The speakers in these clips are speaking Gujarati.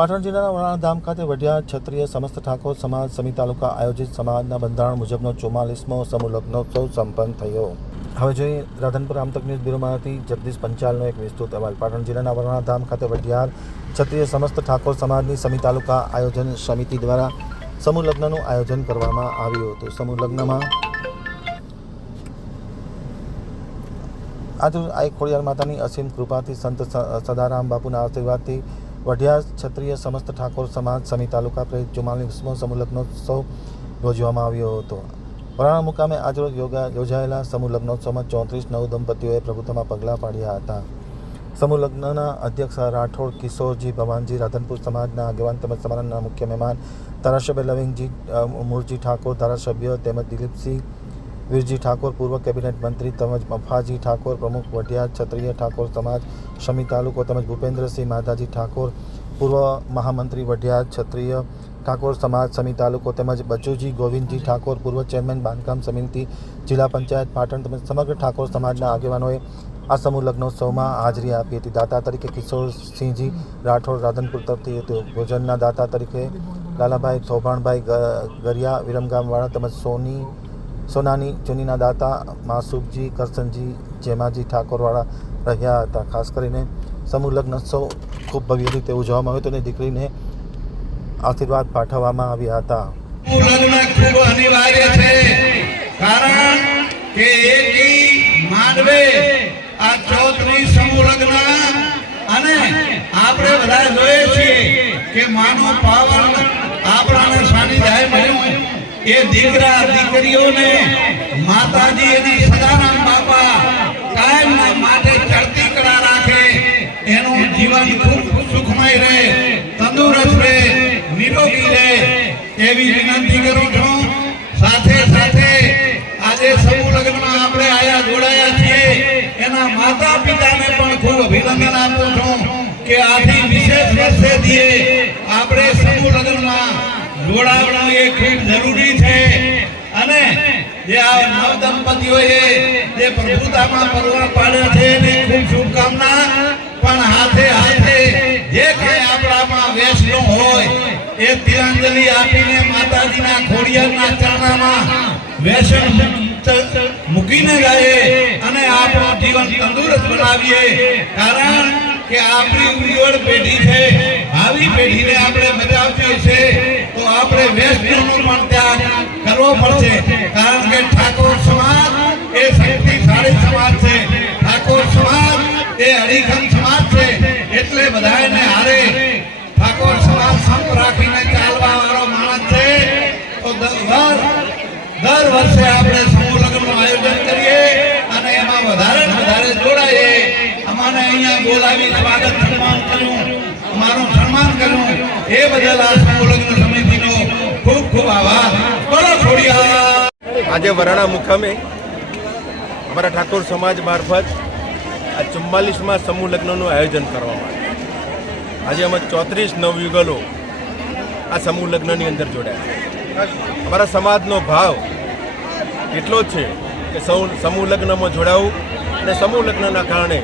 પાટણ જિલ્લાના વરાણા ધામ ખાતે વઢિયાર ક્ષત્રિય સમસ્ત ઠાકોર સમાજ સમિતિ તાલુકા આયોજિત સમાજના બંધારણ મુજબનો 44મો સમૂહ લગ્નોત્સવ સંપન્ન થયો। હવે જોઈએ રાધનપુર આમતક ન્યૂઝ બ્યુરોમાંથી જગદીશ પંચાલનો એક વિસ્તૃત અહેવાલ। પાટણ જિલ્લાના વરાણા ધામ ખાતે વઢિયાર ક્ષત્રિય સમસ્ત ઠાકોર સમાજની સમિતિ તાલુકા આયોજન સમિતિ દ્વારા સમૂહ લગ્નનું આયોજન કરવામાં આવ્યું હતું। સમૂહ લગ્નમાં आज आई खोड़ियार मातानी असीम कृपाथी संत सदाराम बापूना आशीर्वादथी वढियार क्षत्रिय समस्त ठाकोर समाज समिति तालुका प्रेरित 44मो समूह लग्नोत्सव योजવામાં આવ્યો હતો। વરાણા મુકામે આજરોજ યોજાયેલા સમૂહ લગ્નોત્સવમાં 34 નવ દંપતીઓએ પ્રભુતામાં પગલાં પાડ્યા હતા। સમૂહ લગ્નના અધ્યક્ષ રાઠોડ કિશોરજી ભવાનજી, રાધનપુર સમાજના આગેવાન તેમજ સમારંભના મુખ્ય મહેમાન ધારાસભ્ય લવિંગજી મૂળજી ઠાકોર, ધારાસભ્ય તેમજ દિલીપસિંહ વીरजी ठाकुर, पूर्व कैबिनेट मंत्री तमज मफाजी ठाकुर, प्रमुख वढियार क्षत्रिय ठाकुर समाज समिति तालुको तमज भूपेन्द्र सिंह माधाजी ठाकुर, पूर्व महामंत्री वढियार क्षत्रिय ठाकुर समाज समिति तालुको तमज बच्चूजी गोविंदजी ठाकुर, पूर्व चेरमेन बांधकाम समिति जिला पंचायत पाटण तमज समग्र ठाकुर समाजना आगेवानोए आ समूह लग्नोत्सव में हाजरी आपी हती। दाता तरीके किशोरसिंहजी राठौड़ राधनपुर तरफथी भोजनना दाता तरीके लालाभाई थोभाणभाई गरिया विरमगामवाड़ा तमज सोनानी चुनीना दाता मासूकजी करसनजी जेमाजी ठाकोरवाड़ा रह्या हता। खास करीने समूह लग्नोत्सव खूब भव्य रीते उजववामां આવ્યો હતો અને દીકરીને આશીર્વાદ પાઠવવામાં આવ્યા હતા। લગ્ન ખૂબ અનિવાર્ય છે, કારણ કે એકી માનવે આ 34 સમૂહ લગ્ન અને આપણે બધા જોઈએ છીએ કે માનો પાવન આપણાને સાનિધ્ય મળ્યું। ये दीकरा दीकरीओ ने माताजी एनी सदाराम बापा कायम ना माटे चढ़ती करा राखे, एनु जीवन खूब सुखमय रहे, तंदुरस्त रहे, निरोगी रहे एवी विनंती करूं छूं। साथे साथे आजे समूह लग्न में आपणे आया जोड़ाया छे एना माता पिता ने पण खूब अभिनंदन आपું છું કે આથી વિશેષ વર્ષે દીએ આપણે સમૂહ લગ્ન માં જોડાવવાનું એ ખૂબ જરૂરી છે। અને જે આ નવ દંપતીઓએ જે પ્રભુતામાં પગલાં પાડ્યા છે એની ખૂબ શુભકામના। પણ હાથે હાથે જે કાંઈ આપણામાં વેસનું હોય એ તિલાંજલિ આપીને માતાજીના ખોડિયારના ચરણામાં વ્યસન મૂકીને જાય અને આપણું જીવન તંદુરસ્ત બનાવીએ। કારણ કે આપણી ઉજ્જવળ પેઢી છે, આવી પેઢીને આપણે બચાવવી છે તો આપણે વ્યસનનો પણ ત્યાગ કરવો પડશે। કારણ કે ઠાકોર સમાજ એ શક્તિશાળી સમાજ છે, ઠાકોર સમાજ એ અડીખમ સમાજ છે, એટલે બધાને હારે ઠાકોર સમાજ સંપ રાખીને ચાલવા વાળો માણસ છે। તો દર વર્ષે આપણે સમૂહ લગ્નનું આયોજન કરીએ અને એમાં વધારે જોડાઈએ। અમાને અહીંયા બોલાવી સ્વાગત સન્માન કર્યું, અમારું સન્માન કર્યું એ બદલ આ સમૂહ લગ્ન સમિતિનો ખૂબ ખૂબ આભાર। બોલો ખોડિયાર। आज वराणा मुकामे अमरा ठाकुर समाज मार्फत आ 44માં समूह लग्नનું आयोजन કરવામાં આવ્યું। આજે અમે 34 નવયુગલો આ સમૂહ લગ્નની અંદર જોડાયા। અમારા સમાજનો ભાવ એટલો જ છે કે સમૂહ લગ્નમાં જોડાવું અને સમૂહ લગ્નના કારણે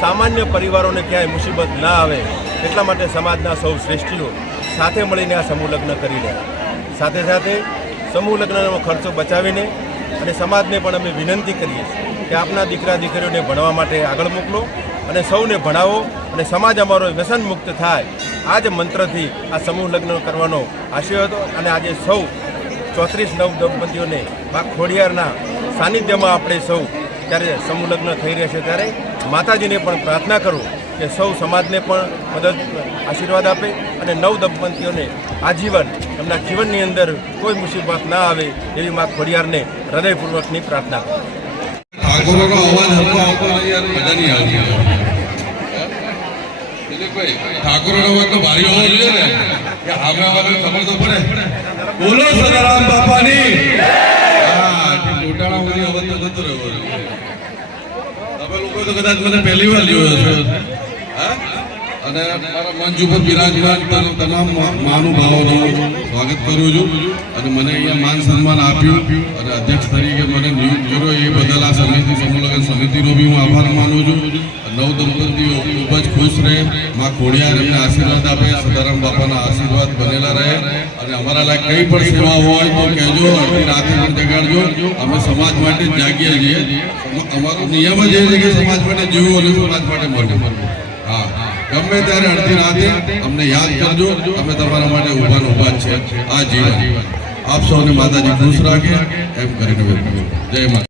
સામાન્ય પરિવારોને ક્યાંય મુસીબત ના આવે એટલા માટે સમાજના સૌ શ્રેષ્ઠીઓ સાથે મળીને આ સમૂહ લગ્ન કરી રહ્યા। સાથે સાથે સમૂહ લગ્નનો ખર્ચો બચાવીને અને સમાજને પણ અમે વિનંતી કરીએ કે આપના દીકરા દીકરીઓને ભણવા માટે આગળ મોકલો અને સૌને ભણાવો અને સમાજ અમારો વ્યસન મુક્ત થાય। આ જ મંત્રથી આ સમૂહ લગ્ન કરવાનો આશય હતો અને આજે સૌ 34 નવ દંપતીઓને બા ખોડિયારના સાનિધ્યમાં આપણે સૌ ત્યારે સમૂહ લગ્ન થઈ રહ્યા છે ત્યારે માતાજીને પણ પ્રાર્થના કરું કે સૌ સમાજને પણ મદદ આશીર્વાદ આપે અને નવ દંપતીઓને આજીવન એમના જીવનની અંદર કોઈ મુસીબત ના આવે એવી મા ખોડિયારને હૃદયપૂર્વકની પ્રાર્થના કરું। ઠાકોરનો અવાજ હલકો આવતો યાર મજા નહીં આવતી। ભાઈ ઠાકોરનો અવાજ તો ભારી હોવો જોઈએ ને કે સામે વાળાને ખબર તો પડે। બોલો સદારામ બાપાની હા મોટાના સુધી અવાજ તો જતો રહ્યો। તમે લોકો તો કદાચ મને પહેલી વાર જોયો છે હા। અને મારા મંચ ઉપર બિરાજમાન તમામ મહાનુભાવોનું સ્વાગત કરું છું અને મને અહીંયા માન સન્માન આપ્યું અને અધ્યક્ષ તરીકે મને નિયુક્ત કર્યો એ બદલ આ સમૂહ લગ્ન સમિતિનો બી હું આભાર માનું છું। નવ દંપતીઓ ખૂબ જ ખુશ રહે, માં ખોડિયાર એમને આશીર્વાદ આપે, સદારામ બાપાના આશીર્વાદ બનેલા રહે. અને અમારા લાયક કંઈ પણ સેવા હોય તો કહેજો, અડધી રાતે પણ જગાડજો. અમે સમાજ માટે જ જાગીએ છીએ. અમારો નિયમ જ એ છે કે સમાજ માટે જીવવું અને સમાજ માટે મરવું. હા, ગમે ત્યારે અડધી રાતે અમને યાદ કરજો, અમે તમારા માટે ઊભા ઊભા જ છે આ જીવન. આપ સૌને માતાજી ખુશ રાખે એમ કરીને જય માતા.